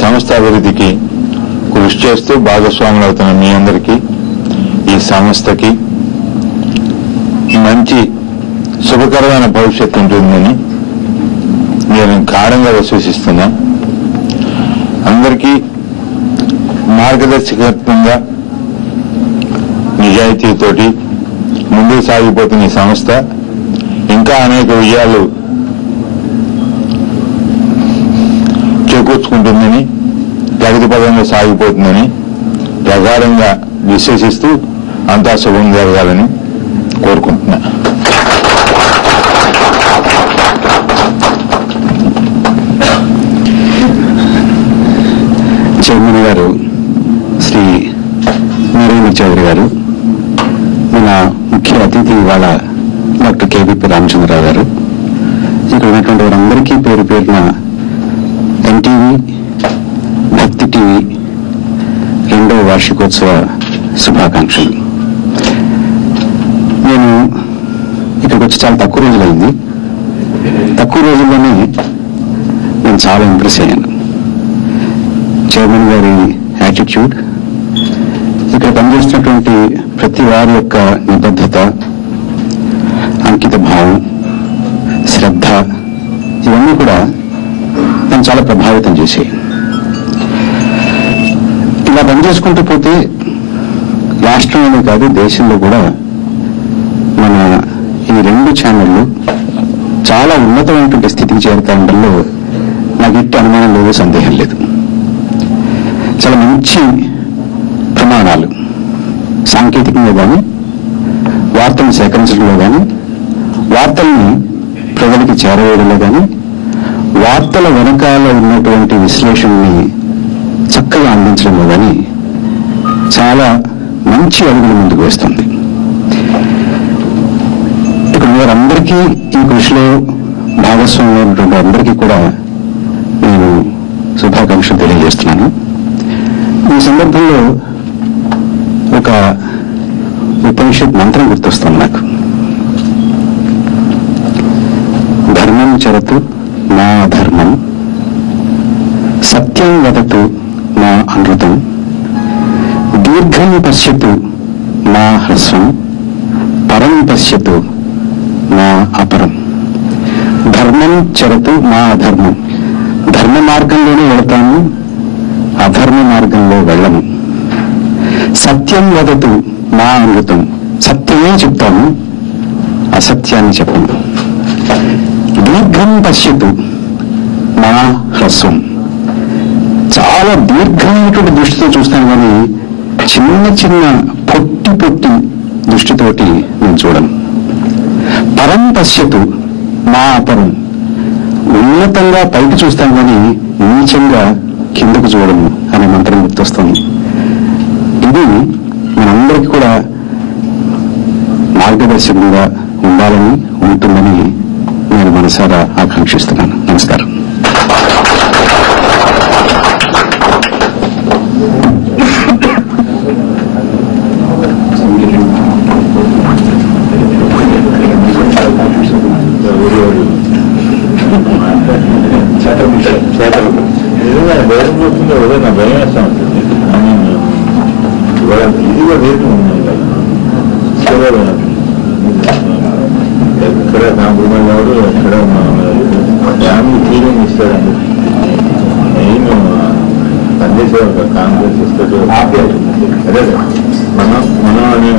సంస్థ అభివృద్ధికి కృషి చేస్తూ భాగస్వాములు అవుతున్న మీ అందరికీ, ఈ సంస్థకి మంచి శుభకరమైన భవిష్యత్తు ఉంటుందని నేను గాఢంగా విశ్వసిస్తున్నా. అందరికీ మార్గదర్శకత్వంగా నిజాయితీతోటి ముందుకు సాగిపోతున్న ఈ సంస్థ ఇంకా అనేక విజయాలు చేకూర్చుకుంటుందని, ప్రగతి పదంలో సాగిపోతుందని ప్రగాఢంగా విశ్వసిస్తూ అంతా శుభం జరగాలని కోరుకుంటున్నా. చైర్మన్ గారు శ్రీ నారాయణ చౌదరి గారు, మన ముఖ్య అతిథి ఇవాళ డాక్టర్ కేవీపీ రామచంద్రరావు గారు, ఇక్కడ ఉన్నటువంటి వారందరికీ పేరు పేరున ఎన్టీవీ భక్తి టీవీ 2వ వార్షికోత్సవ శుభాకాంక్షలు. నేను ఇక్కడికి వచ్చి చాలా తక్కువ రోజులైంది. తక్కువ రోజుల్లోనే నేను చాలా ఇంప్రెస్ అయ్యాను. చైర్మన్ గారి యాటిట్యూడ్, ఇక్కడ పనిచేస్తున్నటువంటి ప్రతి వారి యొక్క నిబద్ధత, అంకిత భావం, శ్రద్ధ, ఇవన్నీ కూడా నన్ను చాలా ప్రభావితం చేశాయి. ఇలా పనిచేసుకుంటూ పోతే రాష్ట్రంలోనే కాదు దేశంలో కూడా మన ఈ 2 ఛానళ్లు చాలా ఉన్నతమైనటువంటి స్థితికి చేరుతా ఉండడంలో నాకు ఇట్టి అనుమానం లేదు, సందేహం లేదు. చాలా మంచి ప్రమాణాలు సాంకేతికంగా కానీ, వార్తలను సేకరించడంలో కానీ, వార్తల్ని ప్రజలకి చేరవేయడంలో కానీ, వార్తల వెనకాల ఉన్నటువంటి విశ్లేషణని చక్కగా అందించడంలో కానీ చాలా మంచి అడుగులు ముందుకు వేస్తుంది. ఇక్కడ వారందరికీ ఈ కృషిలో భాగస్వామ్యం ఉన్నటువంటి అందరికీ కూడా నేను శుభాకాంక్షలు తెలియజేస్తున్నాను. ఈ సందర్భంలో ఒక ఉపనిషత్ మంత్రం గుర్తొస్తుంది నాకు. ధర్మం చరతు నా ధర్మం, సత్యం వదతు నా అనృతం, దీర్ఘం పశ్యతు నా హ్రస్వం, పరం పశ్యతు నా అపరం. ధర్మం చరతు నా అధర్మం, ధర్మ మార్గంలోనే వెళతాను, అధర్మ మార్గంలో వెళ్ళము. సత్యం వదతు నా అనృతం, సత్యమే చెప్తాను, అసత్యాన్ని చెప్పను. దీర్ఘం పశ్యతు నా హ్రస్వం, చాలా దీర్ఘమైనటువంటి దృష్టితో చూస్తాను కానీ చిన్న చిన్న పొట్టి పొట్టి దృష్టితోటి నేను చూడను. పరం పశ్యతు నా అపరం, ఉన్నతంగా పైకి చూస్తాను కానీ నీచంగా కిందకు చూడము అనే మంత్రం గుర్తొస్తుంది. ఇది మనందరికీ కూడా మార్గదర్శకంగా ఉండాలని, ఉంటుందని నేను మనసారా ఆకాంక్షిస్తున్నాను. నమస్కారం. నా భయం వేస్తా ఉంటుంది. ఇది కూడా రేటు ఉంది. ఎక్కడ కాంప్రమైజ్ అవ్వడు, ఎక్కడ ఫ్యామిలీ ఫీలింగ్ ఇస్తాడండి. నేను పనిచేసే ఒక కాంగ్రెస్ ఇస్తాడు. అదే మనం అనే